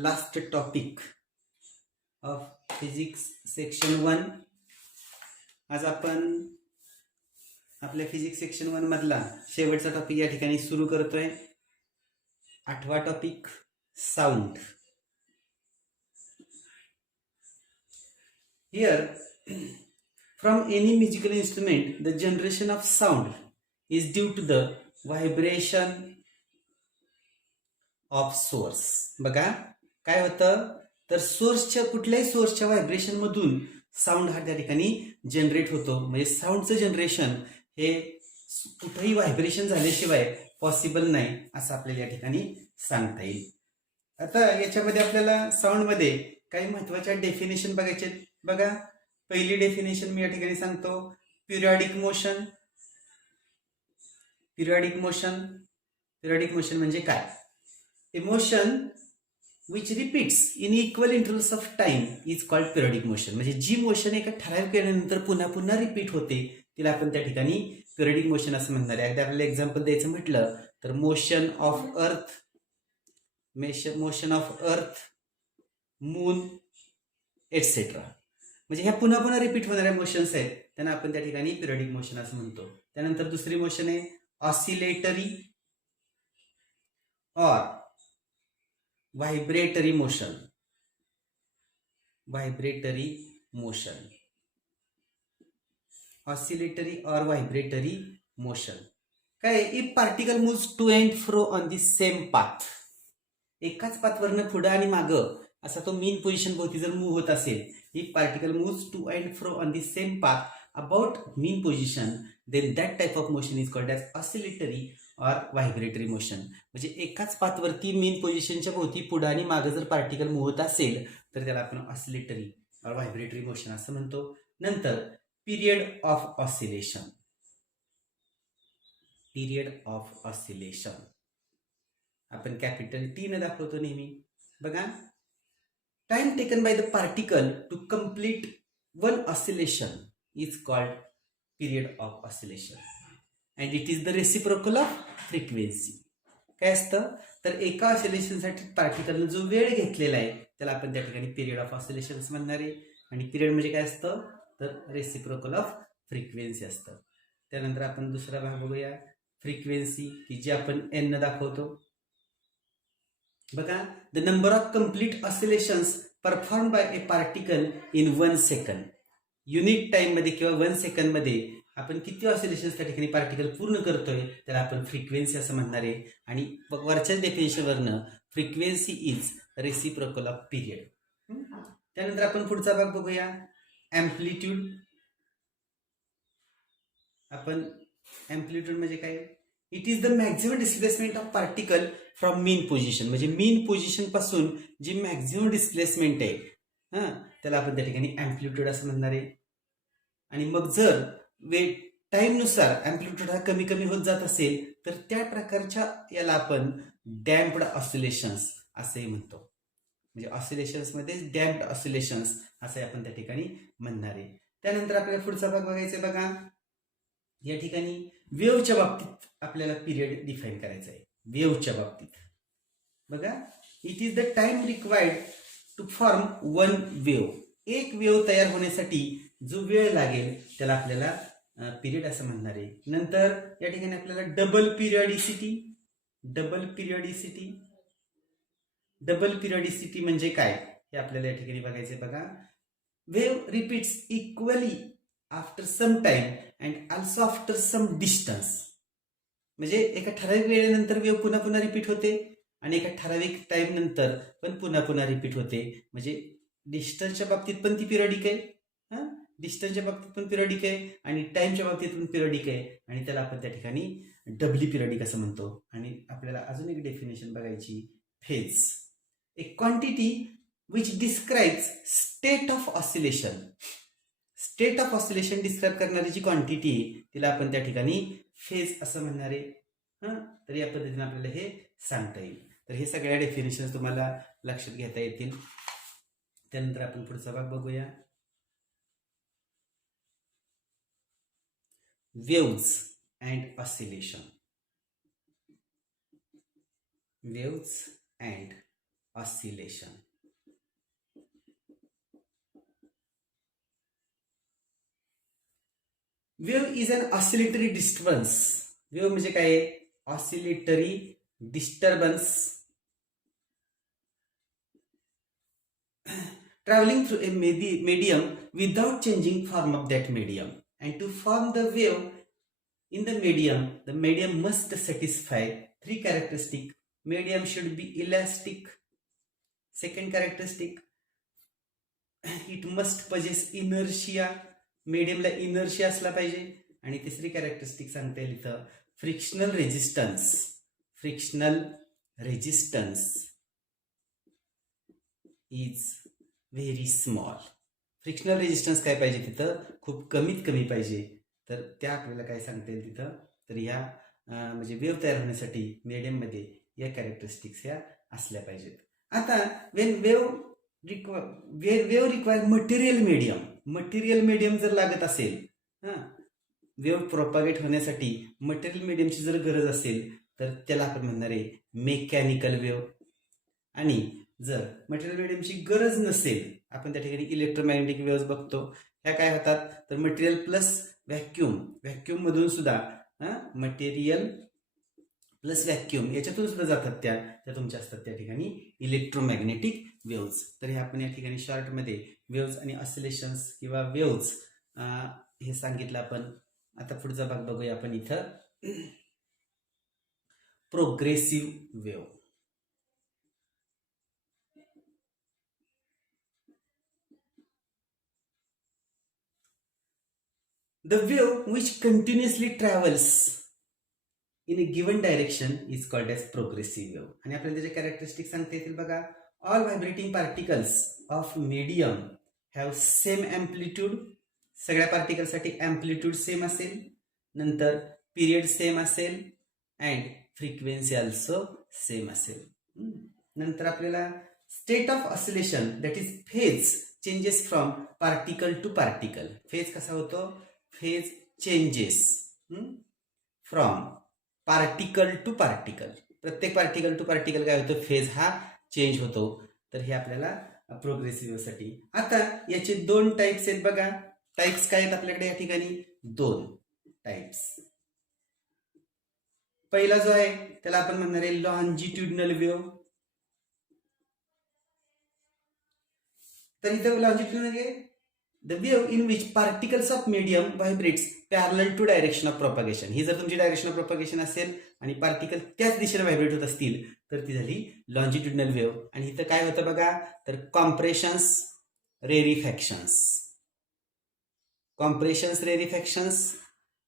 last topic of physics section 1. आज आपण आपल्या फिजिक्स सेक्शन 1 मधला शेवटचा टॉपिक या ठिकाणी सुरू करतोय. 8वा topic sound. Here from any musical instrument the generation of sound is due to the vibration of source. बघा काय होतं तर सोर्सच्या कुठल्याही सोर्सच्या व्हायब्रेशन मधून साऊंड हा त्या ठिकाणी जनरेट होतो. म्हणजे साऊंडचं जनरेशन हे कुठेही व्हायब्रेशन झाल्याशिवाय पॉसिबल नाही असं आपल्याला या ठिकाणी सांगता येईल. आता याच्यामध्ये आपल्याला साऊंडमध्ये काही महत्वाच्या डेफिनेशन बघायचे. बघा पहिली डेफिनेशन मी या ठिकाणी सांगतो. Periodic motion. Periodic motion. Periodic motion म्हणजे काय? A motion which repeats in equal intervals of time is called periodic motion. म्हणजे जी मोशन एका ठराविक वेळेनंतर पुन्हा पुन्हा रिपीट होते तिला आपण त्या ठिकाणी पिरियडिक मोशन असं म्हणणार आहे. एकदा आपल्याला एक्झाम्पल द्यायचं म्हटलं तर motion of earth, motion of earth, moon etcetera. म्हणजे ह्या पुन्हा पुन्हा रिपीट होणाऱ्या मोशन्स आहेत त्यांना आपण त्या ठिकाणी पिरियडिक मोशन असं म्हणतो. त्यानंतर दुसरी मोशन आहे ऑसिलेटरी और vibratory motion. Vibratory motion. Oscillatory और व्हायब्रेटरी मोशन काय? If particle moves to and fro on the same path. एकाच पाथवरनं पुढं आणि मागं असा तो मीन पोझिशन भोवती जर मूव्ह होत असेल, if particle moves to and fro on the same path about mean position, then that type of motion is called as oscillatory और व्हायब्रेटरी मोशन. म्हणजे एकाच पाथवरती मीन पोझिशनच्या भोवती पुढे आणि मागे जर पार्टिकल मूव्ह होत असेल तर त्याला आपण ऑसिलेटरी और व्हायब्रेटरी मोशन असं म्हणतो. नंतर period of oscillation. Period of oscillation आपण कॅपिटल टी ने दाखवतो नेहमी. बघा time taken by the particle to complete one oscillation is called period of oscillation and it is the reciprocal of frequency. काय असतं तर एका ऑसिलेशनसाठी पार्टिकलनं जो वेळ घेतलेला आहे त्याला आपण त्या ठिकाणी पिरियड ऑफ ऑसिलेशन म्हणणार आहे. आणि पिरियड म्हणजे काय असतं तर रेसिप्रोकल ऑफ फ्रिक्वेन्सी असतं. त्यानंतर आपण दुसरा भाग बघूया फ्रिक्वेन्सी, की जी आपण एन न दाखवतो. बघा the number of complete oscillations perform by A particle in 1 second. Unit time मध्ये किंवा 1 सेकंड मध्ये आपण किती ऑसिलेशन्स त्या ठिकाणी पार्टिकल पूर्ण करतोय त्याला आपण फ्रिक्वेन्सी असं म्हणणार आहे. आणि वरच्या डेफिनेशनवरनं frequency is reciprocal of period. त्यानंतर आपण पुढचा भाग बघूया एम्प्लिट्यूड. आपण एम्प्लिट्यूड म्हणजे काय? It is the maximum displacement of particle from mean position. म्हणजे मीन पोझिशन पासून जी मॅक्झिमम डिस्प्लेसमेंट आहे त्याला आपण त्या ठिकाणी एम्प्लिट्यूड असं म्हणणार आहे. आणि मग जर टाइम नुसार एम्प्लिट्यूड हा कमी कमी होत जात असेल तर त्या प्रकारच्या याला आपण डॅम्प्ड ऑसिलेशन्स असे म्हणतो. म्हणजे ऑसिलेशन्स मध्ये डॅम्प्ड ऑसिलेशन्स असे आपण त्या ठिकाणी म्हणणार आहे. त्यानंतर आपल्याला पुढचा भाग बघायचा आहे. बघा या ठिकाणी वेव्हच्या बाबतीत आपल्याला पिरियड डिफाईन करायचा आहे. वेव्हच्या बाबतीत बघा it is the time required to form one wave. एक वेव्ह तयार होण्यासाठी जो वेळ लागेल त्याला आपल्याला पिरियड असं म्हणणार आहे. नंतर या ठिकाणी आपल्याला double periodicity. Double periodicity. Double periodicity म्हणजे काय हे आपल्याला या ठिकाणी बघायचे. बघा wave repeats equally after some time and also after some distance. म्हणजे एका ठराविक वेळेनंतर वेव्ह पुन्हा पुन्हा रिपीट होते आणि एका ठराविक टाइम नंतर पण पुन्हा पुन्हा रिपीट होते. म्हणजे डिस्टन्सच्या बाबतीत पण ती पिरियडिक आहे, डिस्टन्सच्या बाबतीत पण पिरियडिक आहे आणि टाइमच्या बाबतीत पण पिरियडिक आहे. आणि त्याला आपण त्या ठिकाणी डबली पिरियडिक असं म्हणतो. आणि आपल्याला अजून एक डेफिनेशन बघायची phase. A quantity which describes state of oscillation. State of oscillation describe करणारी जी क्वांटिटी आहे तिला आपण त्या ठिकाणी फेज असं म्हणणार आहे. तर या पद्धतीने आपल्याला हे सांगता येईल. तर हे सगळ्या डेफिनेशन तुम्हाला लक्षात घेता येतील. त्यानंतर आपण पुढचा भाग बघूया waves and oscillation. Waves and oscillation. Wave is an oscillatory disturbance. Wave म्हणजे काय? Oscillatory disturbance traveling through a medium without changing form of that medium. And to form the wave in the medium must satisfy three characteristics. Medium should be elastic. Second characteristic, it must possess inertia. mediumला inertia असला पाहिजे. आणि तिसरी characteristic सांगता येईल इथं frictional resistance. Frictional resistance is very small. Frictional resistance काय पाहिजे तिथं? खूप कमीत कमी पाहिजे. तर त्या आपल्याला काय सांगता येईल तिथं? तर ह्या म्हणजे वेव्ह तयार होण्यासाठी मीडियममध्ये या कॅरेक्टरिस्टिक्स ह्या असल्या पाहिजेत. आता Wien wave require material medium जर लागत असेल, वेव्ह प्रोपागेट होण्यासाठी मटेरियल मीडियमची जर गरज असेल तर त्याला आपण म्हणणार आहे मेकॅनिकल वेव्ह. आणि जर मटेरियल मीडियमची गरज नसेल, आपण त्या ठिकाणी इलेक्ट्रोमॅग्नेटिक वेव्हज बघतो. ह्या काय होतात? तर मटेरियल प्लस व्हॅक्यूम मधून सुद्धा मटेरियल प्लस व्हॅक्यूम याच्यातून सुद्धा जातात त्या तुमच्या असतात त्या ठिकाणी इलेक्ट्रोमॅग्नेटिक वेव्हज. तर हे आपण या ठिकाणी शॉर्टमध्ये वेव्हज आणि ऑसिलेशन्स किंवा वेव्हज हे सांगितलं आपण. आता पुढचा भाग बघूया आपण इथं. Progressive wave. The wave which continuously travels in a given direction is called as progressive wave. आणि आपल्याला त्याचे कॅरेक्टरिस्टिक सांगता येतील बघा. All vibrating particles of medium have same amplitude. सगळ्या पार्टिकलसाठी अँप्लिट्यूड सेम असेल, नंतर पिरियड सेम असेल अँड फ्रिक्वेन्सी ऑल्सो सेम असेल. नंतर आपल्याला state of oscillation that is phase changes from particle to particle. Phase कसा होतो? Phase changes from particle to particle. प्रत्येक पार्टिकल टू पार्टिकल काय होतं? फेज हा चेंज होतो. तर हे आपल्याला प्रोग्रेसिव्ह साठी. आता याचे दोन टाइप्स आहेत बघा. टाइप्स काय आहेत आपल्याकडे या ठिकाणी? दोन टाइप्स. पहिला जो आहे त्याला आपण म्हणणार आहे लॉन्जिट्युडनल वेव्ह. तर इथं लॉन्जिट्युडनल म्हणजे the wave in which particles of medium vibrates parallel to direction of propagation. ही जर तुमची डायरेक्शन ऑफ प्रोपगेशन असेल आणि पार्टिकल त्याच दिशेने व्हायब्रेट होत असतील तर ती झाली लॉन्जिट्युडनल वेव्ह. आणि इथं काय होतं बघा? तर कॉम्प्रेशन्स रेरिफॅक्शन्स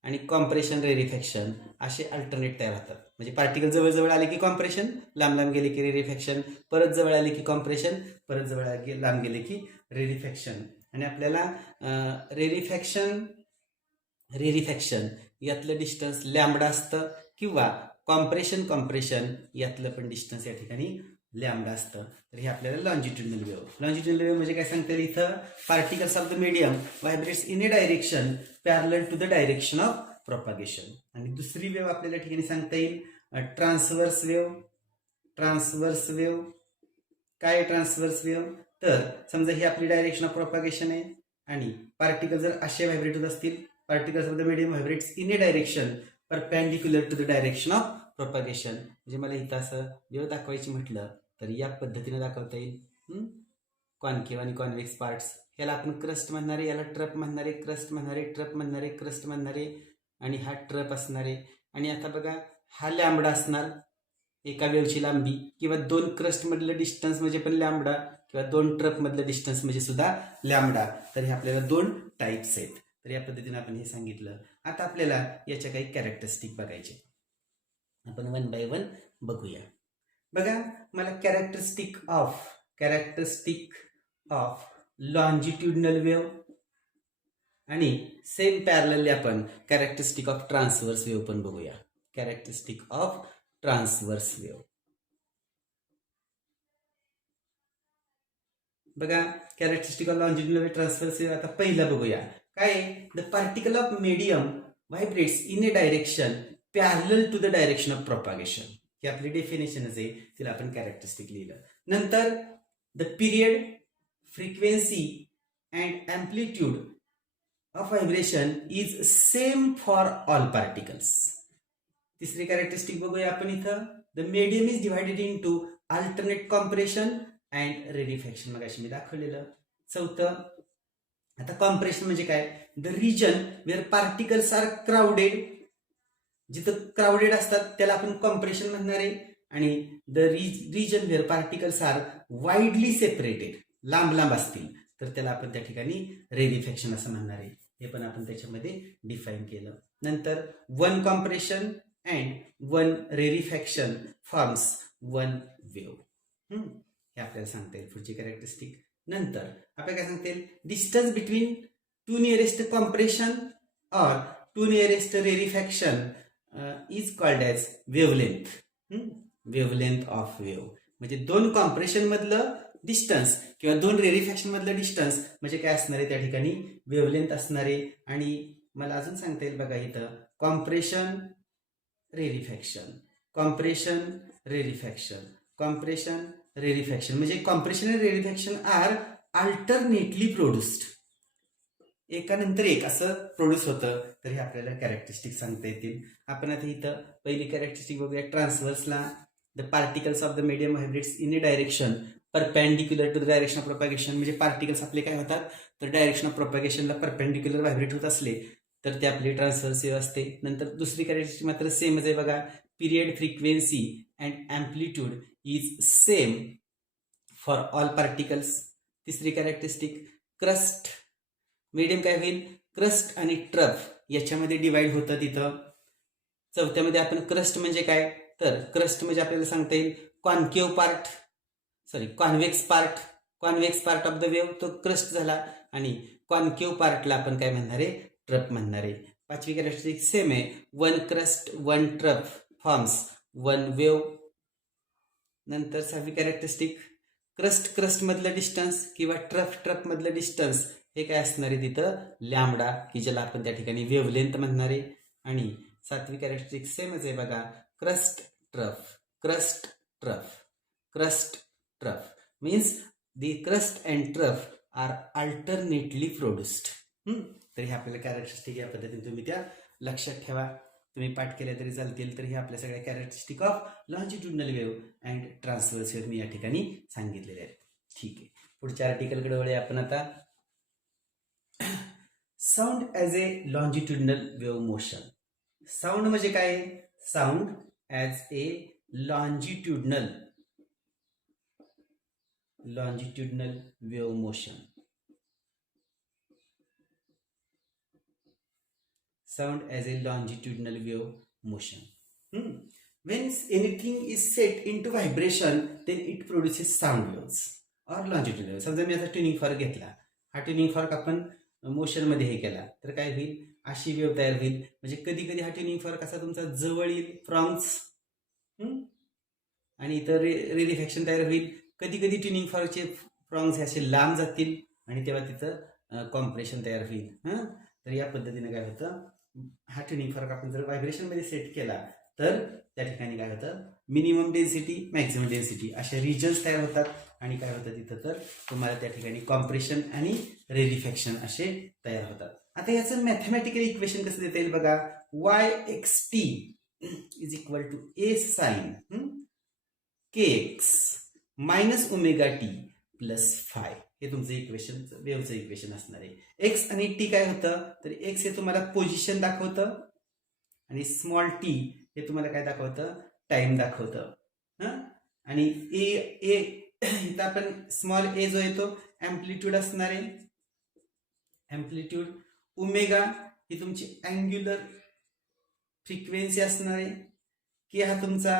आणि कॉम्प्रेशन रेरिफॅक्शन असे अल्टरनेट तयार होतात. म्हणजे पार्टिकल जवळ आले की कॉम्प्रेशन, लांब गेले की रेरिफॅक्शन, परत जवळ आले की कॉम्प्रेशन, परत जवळ लांब गेले की रेरिफॅक्शन. आणि आपल्याला रेरिफॅक्शन यातलं डिस्टन्स लॅम्बडा असतं किंवा कॉम्प्रेशन यातलं पण डिस्टन्स या ठिकाणी लॅम्बडा असतं. तर हे आपल्याला लॉन्जिट्युडनल वेव्ह म्हणजे काय सांगता येईल इथं? Particles of the medium vibrates in a direction parallel to the direction of propagation. आणि दुसरी वेव्ह आपल्याला ठिकाणी सांगता येईल ट्रान्सव्हर्स वेव्ह. काय ट्रान्सव्हर्स वेव्ह? तर समजा ही आपली डायरेक्शन ऑफ प्रोपागेशन आहे आणि पार्टिकल जर असे व्हायब्रेट होत असतील, particles of the medium vibrates in a direction perpendicular to the direction of propagation. म्हणजे मला इथं असं वेव्ह दाखवायची म्हटलं तर या पद्धतीने दाखवता येईल. कॉन्केव्ह आणि कॉन्व्हेक्स पार्ट्स. याला आपण क्रस्ट म्हणणारे, याला ट्रप म्हणणारे, क्रस्ट म्हणणारे, ट्रप म्हणणारे, क्रस्ट म्हणणारे आणि हा ट्रप असणारे. आणि आता बघा हा लॅम्बडा असणार एका वेव्हची लांबी, किंवा दोन क्रस्ट मधलं डिस्टन्स म्हणजे पण लॅम्बडा, किंवा दोन ट्रप मधलं डिस्टन्स म्हणजे सुद्धा लॅम्बडा. तर हे आपल्याला दोन टाइप्स आहेत. तर या पद्धतीने आपण हे सांगितलं. आता आपल्याला याच्या काही कॅरेक्टरिस्टिक बघायचे. आपण वन बाय वन बघूया. बघा, मला कॅरेक्टरिस्टिक ऑफ लॉन्जिट्युडनल वेव्ह आणि सेम पॅरलली आपण कॅरेक्टरिस्टिक ऑफ ट्रान्सव्हर्स वेव्ह पण बघूया. Characteristic of transverse wave. बघा, characteristic of longitudinal wave, transverse wave. आता पहिला बघूया. काय? The particle of medium vibrates in a direction parallel to the direction of propagation. ही आपली डेफिनेशनच आहे, तिला आपण कॅरेक्टरिस्टिक लिहिलं. नंतर the period, frequency and amplitude of vibration is same for all particles. तिसरी कॅरेक्टरिस्टिक बघूया आपण इथं. The medium is divided in to alternate compression and rarefaction, मग अशी मी दाखवलेलं. चौथं, आता कॉम्प्रेशन म्हणजे काय? The region where particles are crowded, जिथं क्राउडेड असतात त्याला आपण कॉम्प्रेशन म्हणणार आहे. आणि the region where particles are widely separated, लांब लांब असतील तर त्याला आपण त्या ठिकाणी रेरिफॅक्शन असं म्हणणार आहे. हे पण आपण त्याच्यामध्ये डिफाईन केलं. नंतर one compression and one rarefaction forms one wave, हे आपल्याला सांगता येईल पुढची कॅरेक्टरिस्टिक. नंतर आपल्याला काय सांगता येईल? Distance between two nearest compression or two nearest rarefaction is called as wavelength. Wavelength of wave म्हणजे दोन कॉम्प्रेशन मधलं डिस्टन्स किंवा दोन रेरिफॅक्शन मधलं डिस्टन्स म्हणजे काय असणार आहे त्या ठिकाणी? वेव्हलेंथ असणार आहे. आणि मला अजून सांगता येईल बघा इथं, कॉम्प्रेशन रेरिफॅक्शन, कॉम्प्रेशन रेरिफॅक्शन, कॉम्प्रेशन रेरिफॅक्शन म्हणजे कॉम्प्रेशन आणि रेरिफॅक्शन आर अल्टरनेटली प्रोड्युस्ड, एकानंतर एक असं प्रोड्यूस होतं. तर हे आपल्याला कॅरेक्टरिस्टिक सांगता येतील. आपण आता इथं पहिली कॅरेक्टरिस्टिक बघूया. ट्रान्सव्हर्सला the particles of the medium vibrates in a direction perpendicular to the direction of propagation, म्हणजे पार्टिकल्स आपले काय होतात तर डायरेक्शन ऑफ प्रोपॅगेशनला परपेंडिक्युलर व्हायब्रेट होत असले तर ते आपले ट्रान्सव्हर्स वेव्ह असते. नंतर दुसरी कॅरेक्टरिस्टिक मात्र सेमच आहे बघा. Period, frequency and amplitude is same for all particles. तिसरी कॅरेक्टरिस्टिक क्रस्ट, मीडियम काय होईल? क्रस्ट आणि ट्रफ याच्यामध्ये डिवाइड होतं तिथं. चौथ्यामध्ये आपण क्रस्ट म्हणजे काय तर क्रस्ट म्हणजे आपल्याला सांगता येईल concave part, convex part, convex part of the wave तो क्रस्ट झाला. आणि कॉन्केव्ह पार्टला आपण काय म्हणणार आहे? ट्रफ म्हणणार आहे. पाचवी कॅरेक्टरिस्टिक सेम आहे. One crust one trough forms one wave. नंतर सहावी कॅरेक्टरिस्टिक क्रस्ट क्रस्ट मधलं डिस्टन्स किंवा ट्रफ ट्रफ मधलं डिस्टन्स हे काय असणार आहे तिथं? लॅम्बडा, की ज्याला आपण त्या ठिकाणी वेव्हलेंथ म्हणणार आहे. आणि सातवी कॅरेक्टरिस्टिक सेमच आहे बघा. Crest trough, crest trough, crest trough means the crest and trough are alternately produced. तर हे आपल्याला कॅरेक्टरिस्टिक या पद्धतीने तुम्ही त्या लक्षात ठेवा. तुम्ही पाठ केल्या तरी चालतील. तर हे आपल्या सगळ्या characteristic of longitudinal wave and transverse wave मी या ठिकाणी सांगितलेले आहेत. ठीक आहे, पुढच्या आर्टिकलकडे वळूया आपण आता. साऊंड ॲज ए लॉन्जिट्युडनल वेव्ह मोशन. साऊंड म्हणजे काय? Sound as A longitudinal wave motion. Sound as a longitudinal wave motion. When anything is set into vibration, then it produces sound waves or longitudinal waves. समजा मी आता tuning fork घेतला, हा tuning fork आपण motion मध्ये हे केला तर काय होईल? अशी वेव्ह तयार होईल. म्हणजे कधी कधी हा ट्युनिंग फॉर्क असा तुमचा जवळ येईल फ्रॉम्स, आणि इतर रेरिफॅक्शन तयार होईल. कधी कधी ट्युनिंग फॉर्कचे फ्रॉम्स असे लांब जातील आणि तेव्हा तिथं कॉम्प्रेशन तयार होईल. तर या पद्धतीने काय होतं? हा ट्युनिंग फॉर्क आपण जर व्हायब्रेशन मध्ये सेट केला तर त्या ठिकाणी काय होतं? मिनिमम डेन्सिटी, मॅक्झिमम डेन्सिटी अशा रिजन्स तयार होतात. आणि काय होतं तिथं तर तुम्हाला त्या ठिकाणी कॉम्प्रेशन आणि रेरिफॅक्शन असे तयार होतात. आता याचं मॅथमॅटिकल इक्वेशन कसं देता येईल बघा. YXT is equal to A sine KX minus omega T plus phi. हे तुमचं इक्वेशन, वेव्हचं इक्वेशन असणार आहे. एक्स आणि टी काय होतं तर एक्स हे तुम्हाला पोझिशन दाखवतं आणि स्मॉल टी हे तुम्हाला काय दाखवतं? टाइम दाखवतं. आणि ए इथं आपण स्मॉल ए जो येतो अँप्लिट्यूड असणार आहे. अँप्लिट्यूड ओमेगा ही तुमची अँग्युलर फ्रिक्वेन्सी असणार आहे. के हा तुमचा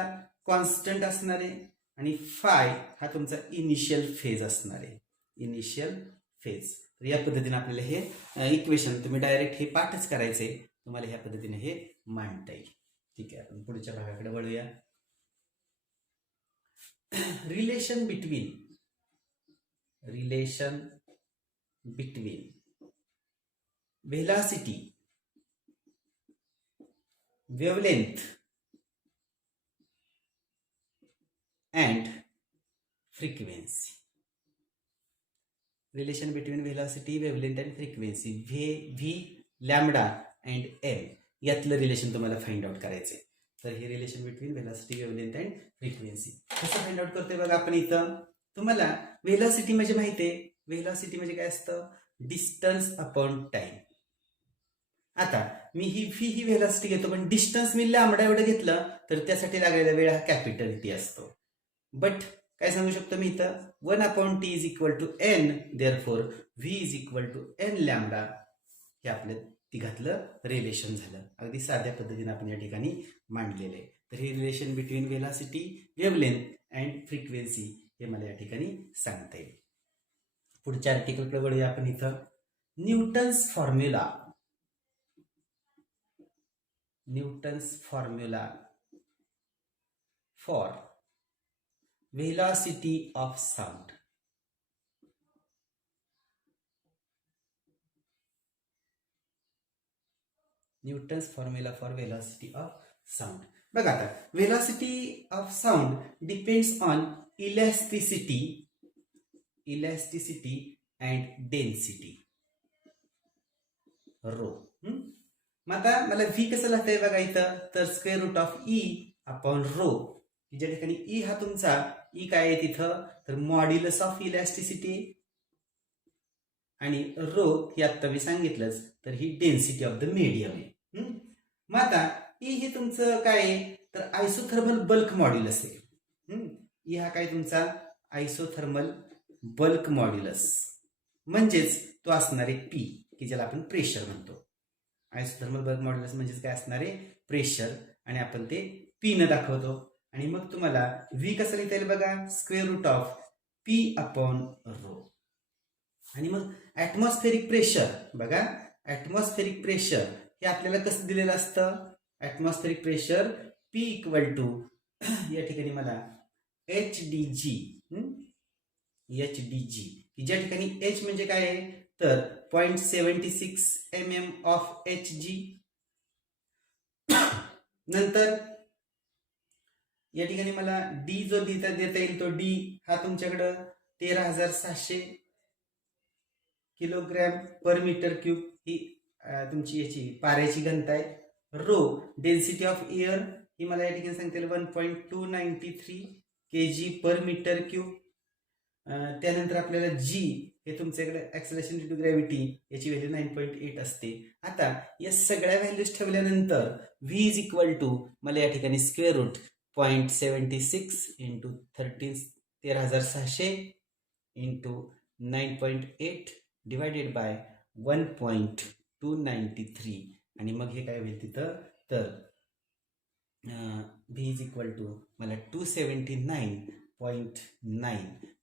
कॉन्स्टंट असणार आहे. आणि फाय हा तुमचा इनिशियल फेज असणार आहे. Initial phase. तर या पद्धतीने आपल्याला हे इक्वेशन तुम्ही डायरेक्ट हे पाठच करायचे, तुम्हाला ह्या पद्धतीने हे मांडता येईल. ठीक आहे, आपण पुढच्या भागाकडे वळूया. Relation between velocity, wavelength and frequency. Relation between velocity, wavelength and frequency, V lambda and M यातलं रिलेशन तुम्हाला फाइंड आउट करायचंय. तर हे relation between velocity, wavelength and frequency कसं फाइंड आउट करतोय बघा आपण इथं. तुम्हाला व्हेलॉसिटी म्हणजे माहिती आहे, व्हेलॉसिटी म्हणजे काय असतं, डिस्टन्स अपॉन टाइम. आता मी ही व्हेलॉसिटी घेतो, पण डिस्टन्स मी लॅम्बडा एवढं घेतलं तर त्यासाठी लागलेला वेळ हा कॅपिटल टी असतो. बट काय सांगू शकतो मी इथं, 1/t is equal to N, therefore V is equal to N lambda. हे आपल्या तिघातलं रिलेशन झालं. अगदी साध्या पद्धतीने आपण या ठिकाणी मांडलेलं आहे. तर हे relation between velocity, wavelength and frequency हे मला या ठिकाणी सांगता येईल. पुढच्या आर्टिकलकडे वळूया आपण इथं. Newton's formula for velocity of sound. Newton's formula for velocity of sound. बघा आता, velocity of sound depends on elasticity and density rho. मग आता मला v कसं लागतंय बघा इथं, तर square root of e upon rho. ज्या ठिकाणी ई हा तुमचा ई काय आहे तिथं, तर मॉड्युलस ऑफ इलॅस्टिसिटी आणि रो ही आता मी सांगितलंच, तर ही डेन्सिटी ऑफ द मीडियम आहे. मग आता ई हे तुमचं काय आहे, तर आयसोथर्मल बल्क मॉड्युलस आहे. ई हा काय तुमचा आयसोथर्मल बल्क मॉड्युलस, म्हणजेच तो असणार आहे पी, की ज्याला आपण प्रेशर म्हणतो. आयसोथर्मल बल्क मॉड्युलस म्हणजेच काय असणार आहे, प्रेशर, आणि आपण ते पी न दाखवतो. आणि मग तुम्हाला व्ही कसं लिहिता येईल बघा, square root of P upon rho. आणि मग ऍटमॉस्फेरिक प्रेशर बघा, ऍटमॉस्फेरिक प्रेशर हे आपल्याला कसं दिलेलं असतं, atmospheric pressure P equal to या ठिकाणी मला HDG, ज्या ठिकाणी एच म्हणजे काय आहे, तर 0.76 mm ऑफ Hg. नंतर या ठिकाणी मला डी जो देता येईल, तो डी हा तुमच्याकडं 13,700 किलोग्रॅम पर मीटर क्यूब ही तुमची याची पाऱ्याची घनता आहे. रो डेन्सिटी ऑफ एअर ही मला या ठिकाणी सांगता येईल 1.293 kg पर मीटर क्यूब. त्यानंतर आपल्याला जी हे तुमच्याकडे ऍक्सेलरेशन ड्यू टू ग्रॅव्हिटी याची व्हॅल्यू 9.8 असते. आता या सगळ्या व्हॅल्यूज ठेवल्यानंतर व्ही इज इक्वल टू मला या ठिकाणी square root 0.76 into 13,600 into 9.8 divided by 1.293, आणि मग हे काय होईल तिथं, तर व्ही इज इक्वल टू मला 279.9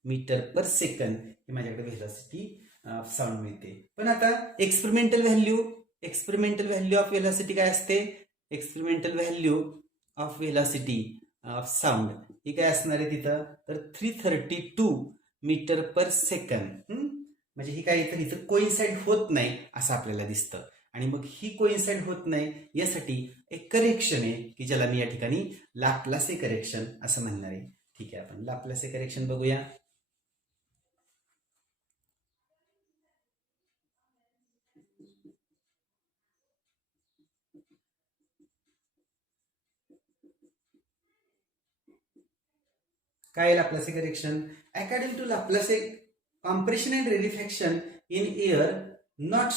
मीटर पर सेकंद हे माझ्याकडे व्हेलॉसिटी साऊंड मिळते. पण आता एक्सपेरिमेंटल व्हॅल्यू ऑफ व्हेलॉसिटी काय असते, experimental value of velocity of sound ही काय असणार आहे तिथं, तर 332 मीटर पर सेकंद. म्हणजे ही काय इथं कोइन्साइड होत नाही असं आपल्याला दिसतं. आणि मग ही कोइन्साइड होत नाही यासाठी एक करेक्शन आहे, की ज्याला मी या ठिकाणी लाप्लासे करेक्शन असं म्हणणार आहे. ठीक आहे, आपण लाप्लासे करेक्शन बघूया. काय Laplace correction, according to Laplace compression and rarefaction in air not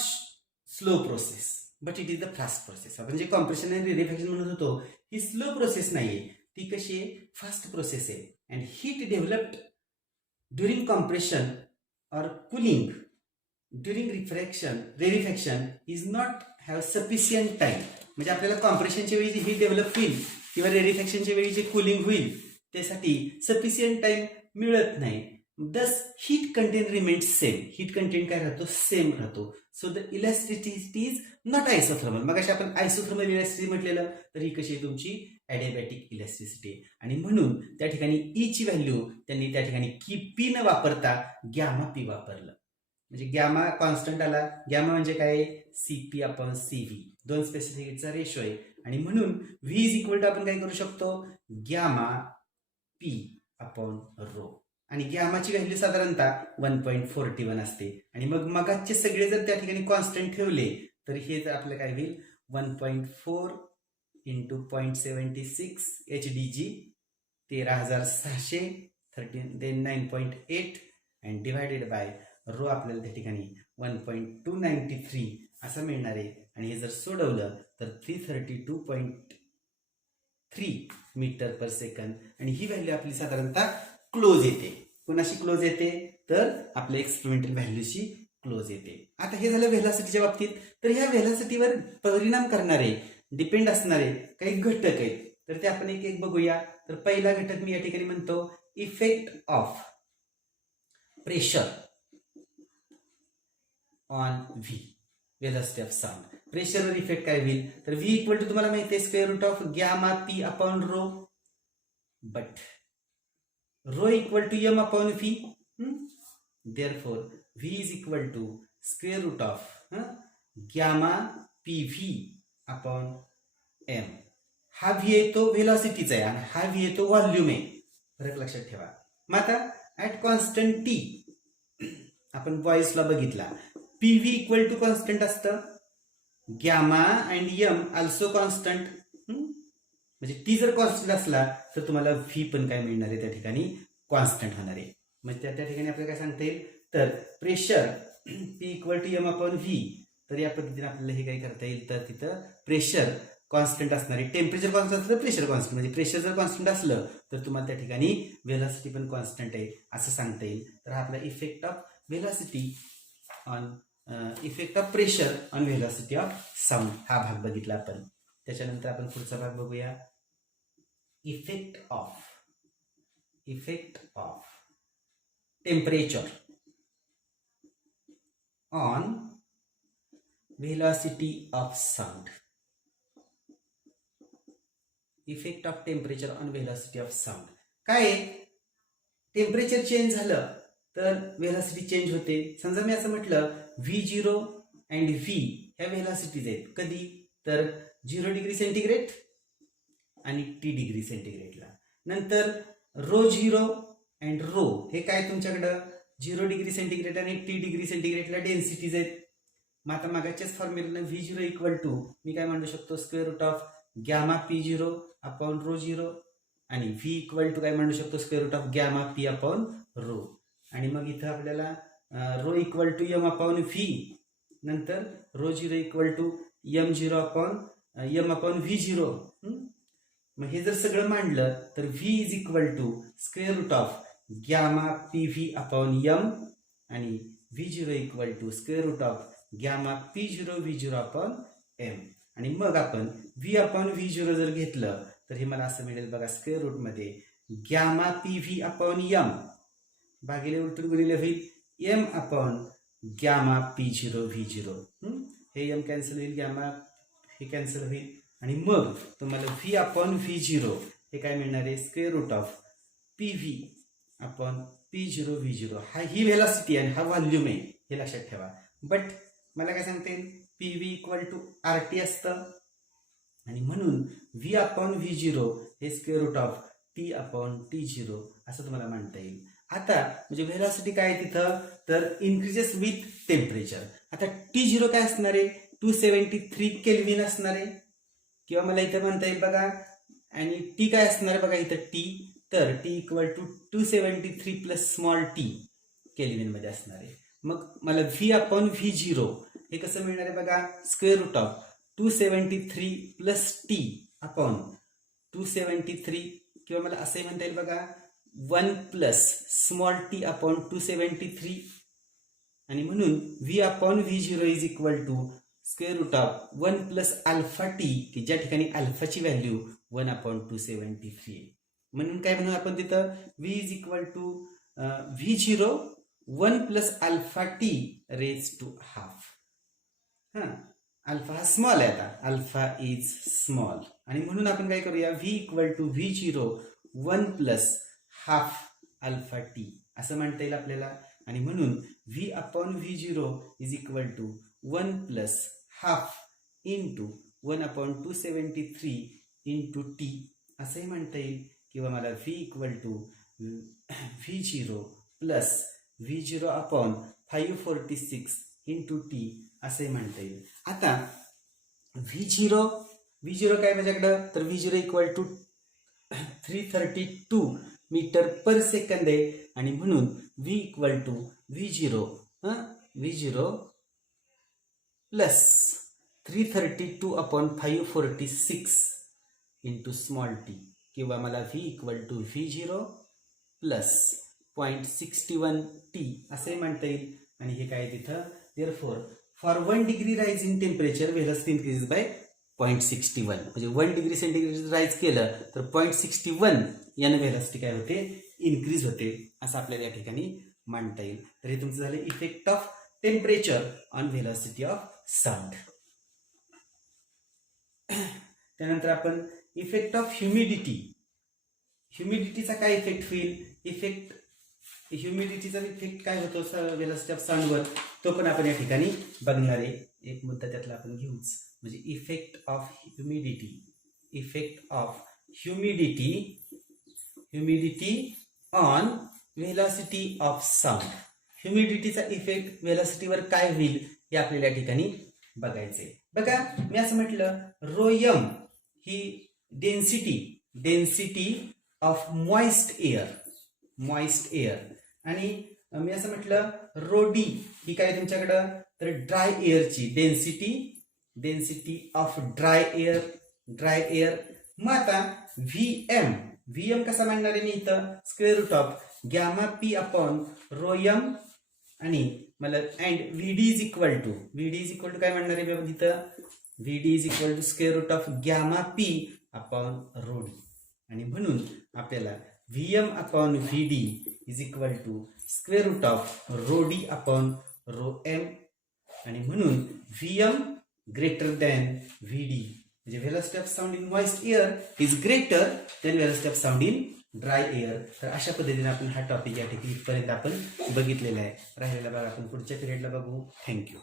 slow process but it is the fast process. आपण जे कॉम्प्रेशन अँड रेरिफॅक्शन म्हणत होतो ही स्लो प्रोसेस नाहीये, ती कशी आहे, फास्ट प्रोसेस आहे. And heat developed during compression or cooling during rarefaction is not have sufficient time. म्हणजे आपल्याला कॉम्प्रेशनच्या वेळी जी हीट डेव्हलप होईल किंवा रेरिफॅक्शनच्या वेळी जे कूलिंग होईल त्यासाठी सफिशियंट टाइम मिळत नाही. दस heat content remains same, heat content काय राहतो, सेम राहतो. So the elasticity is not isothermal. मग अशी आपण आयसोथर्मल इलॅस्टिसिटी म्हटलेलं, तर ही कशी आहे तुमची ॲडियाबॅटिक इलॅस्टिसिटी. आणि म्हणून त्या ठिकाणी ई ची व्हॅल्यू त्यांनी त्या ठिकाणी पी न वापरता गॅमा पी वापरलं. म्हणजे गॅमा कॉन्स्टंट आला, गॅमा म्हणजे काय, सीपी अपॉन सीव्ही, दोन स्पेसिफिकचा रेशो आहे. आणि म्हणून व्ही इज इक्वल टू आपण काय करू शकतो, गॅमा पी अपॉन रो. आणि गॅमाची व्हॅल्यू साधारणतः 1.41 असते. आणि मग मगाचे सगळे जर त्या ठिकाणी कॉन्स्टंट ठेवले तर हे जर आपलं काय होईल 1.4 into 0.76 HDG 13,600 then 9.8 and divided by rho आपल्याला त्या ठिकाणी 1.293 असं मिळणार आहे. आणि हे जर सोडवलं तर 332.3 मीटर पर सेकंद. आणि ही व्हॅल्यू आपली साधारणतः क्लोज येते. कोणाशी क्लोज येते तर आपल्या एक्सपेरिमेंटल व्हॅल्यूशी क्लोज येते. आता हे झालं व्हेलॉसिटीच्या बाबतीत. तर ह्या व्हेलॉसिटीवर परिणाम करणारे डिपेंड असणारे काही घटक आहेत तर ते आपण एक एक बघूया. तर पहिला घटक मी या ठिकाणी म्हणतो effect of pressure on V, velocity of sound. प्रेशरवर इफेक्ट काय होईल तर व्ही इक्वल टू तुम्हाला माहिती आहे square root of gamma P upon rho, but rho equal to M upon V. Therefore V is equal to square root of gamma P V upon M. हा V आहे तो व्हेलॉसिटीचा आहे आणि हा V आहे तो व्हॉल्यूम आहे. फरक लक्षात ठेवा. मग आता ऍट कॉन्स्टंट टी आपण बॉईसला बघितला P V equal to constant असतं, gamma and M also constant. म्हणजे टी जर कॉन्स्टंट असला तर तुम्हाला व्ही पण काय मिळणार आहे त्या ठिकाणी कॉन्स्टंट होणार आहे. म्हणजे त्या ठिकाणी आपल्याला काय सांगता येईल तर pressure P equal to M upon V. तर या पद्धतीने आपल्याला हे काय करता येईल तर तिथं प्रेशर कॉन्स्टंट असणार आहे. टेम्परेचर कॉन्स्टंट असलं प्रेशर कॉन्स्टंट, म्हणजे प्रेशर जर कॉन्स्टंट असलं तर तुम्हाला त्या ठिकाणी व्हेलॉसिटी पण कॉन्स्टंट आहे असं सांगता येईल. तर हा आपला effect of velocity on effect of pressure on velocity of sound हा भाग बघितला आपण. त्याच्यानंतर आपण पुढचा भाग बघूया effect of temperature on velocity of sound. Effect of temperature on velocity of sound काय आहे? टेम्परेचर चेंज झालं तर व्हेलॉसिटी चेंज होते. समजा मी असं म्हटलं V0 अँड V ह्या व्हेलॉसिटीज आहेत. कधी तर 0 डिग्री सेंटीग्रेड आणि T डिग्री सेंटीग्रेडला. नंतर ρ0 अँड रो हे काय तुमच्याकडं 0 डिग्री सेंटीग्रेड आणि T डिग्री सेंटीग्रेडला डेन्सिटीज आहेत. मग आता मागाच्याच फॉर्म्युलानं V0 इक्वल टू मी काय म्हणू शकतो square root of gamma P0 upon ρ0 आणि V इक्वल टू काय म्हणू शकतो square root of gamma P upon rho. आणि मग इथं आपल्याला rho equal to M upon V, नंतर ρ0 equal to m0 upon V0. मग हे जर सगळं मांडलं तर V is equal to square root of gamma PV upon m आणि V0 equal to square root of gamma P0 V0 upon m. आणि मग आपण V अपॉन V0 जर घेतलं तर हे मला असं मिळेल बघा स्क्वेअर रूट मध्ये गॅमा PV अपॉन m भागिले उलटून गुणिले होईल m upon gamma P0 V0. हे m कॅन्सल होईल, गॅमा हे कॅन्सल होईल आणि मग तुम्हाला V अपॉन V0 हे काय मिळणार आहे square root of PV upon P0 V0. हा ही व्हेलॉसिटी आणि हा व्हॉल्यूम आहे हे लक्षात ठेवा. बट मला काय सांगता येईल PV इक्वल टू RT असतं आणि म्हणून V अपॉन V0 हे square root of T upon T0 असं तुम्हाला म्हणता येईल. आता म्हणजे व्हेलॉसिटी काय आहे तिथं तर इन्क्रीजेस विथ टेम्परेचर. आता T0 काय असणार आहे 273 केल्विन असणार आहे किंवा मला इथं म्हणता येईल बघा. आणि T काय असणार आहे बघा इथं T तर T equal to 273 plus small t kelvin मध्ये असणार आहे. मग मला V अपॉन V0 हे कसं मिळणार आहे बघा square root of 273 plus t upon 273 किंवा मला असंही म्हणता येईल बघा 1 प्लस स्मॉल t अपॉन 273 आणि म्हणून V upon V0 is equal to square root of 1 plus alpha T की ज्या ठिकाणी अल्फाची व्हॅल्यू 1 अपॉन 273 आहे. म्हणून काय म्हणू आपण तिथं V is equal to V0 1 plus alpha T raise to half. Alpha हा स्मॉल आहे, आता अल्फा इज स्मॉल आणि म्हणून आपण काय करूया V equal to V0 1 plus half alpha T असं म्हणता येईल आपल्याला. आणि म्हणून V upon V0 is equal to 1 plus half into 1 upon 273 into T असंही म्हणता येईल. किंवा मला V equal to V0 plus V0 upon 546 into T असे म्हणता येईल. आता V0 काय माझ्याकडं, तर V0 equal to 332 metre per second आहे आणि म्हणून V equal to V0 plus 332 upon 546 into small T, किंवा मला V equal to V0 plus 0.61 T असे म्हणता येईल. आणि हे काय तिथं, therefore for 1 degree rise in temperature velocity increase by 0.61, म्हणजे 1 डिग्री सेंटीग्रेड राईज केलं तर 0.61 यानं व्हेलॉसिटी काय होते, इन्क्रीज होते, असं आपल्याला या ठिकाणी म्हणता येईल. तर हे तुमचं झालं effect of temperature on velocity of sound. त्यानंतर आपण इफेक्ट ऑफ ह्युमिडिटीचा काय इफेक्ट होईल, ह्युमिडिटीचा इफेक्ट काय होतो व्हेलॉसिटी ऑफ साऊंडवर, तो पण आपण या ठिकाणी बघणार आहे. एक मुद्दा त्यातला आपण घेऊच, म्हणजे effect of humidity on velocity of sound. ह्युमिडिटीचा इफेक्ट व्हेलॉसिटीवर काय होईल हे आपल्याला या ठिकाणी बघायचंय. बघा, मी असं म्हटलं रोयम ही डेन्सिटी ऑफ मॉइस्ट एअर, आणि मी असं म्हटलं रोडी ही काय तुमच्याकडं, तर ड्राय एअरची डेन्सिटी ऑफ ड्राय एअर. मग आता व्हीएम कसा मांडणार आहे मी इथं, square root of gamma P upon rho M, आणि मला and VD is equal to काय म्हणणार आहे बाबा तिथं, VD is equal to square root of gamma P upon rho D, आणि म्हणून आपल्याला VM upon VD is equal to square root of rho D upon rho M, आणि म्हणून व्हीएम ग्रेटर दॅन व्हीडी, म्हणजे velocity of sound in moist air is greater than velocity of sound in dry air. तर अशा पद्धतीने आपण हा topic या ठिकाणी इथपर्यंत आपण बघितलेला आहे. राहिलेला भाग आपण पुढच्या पिरियडला बघू. थँक्यू.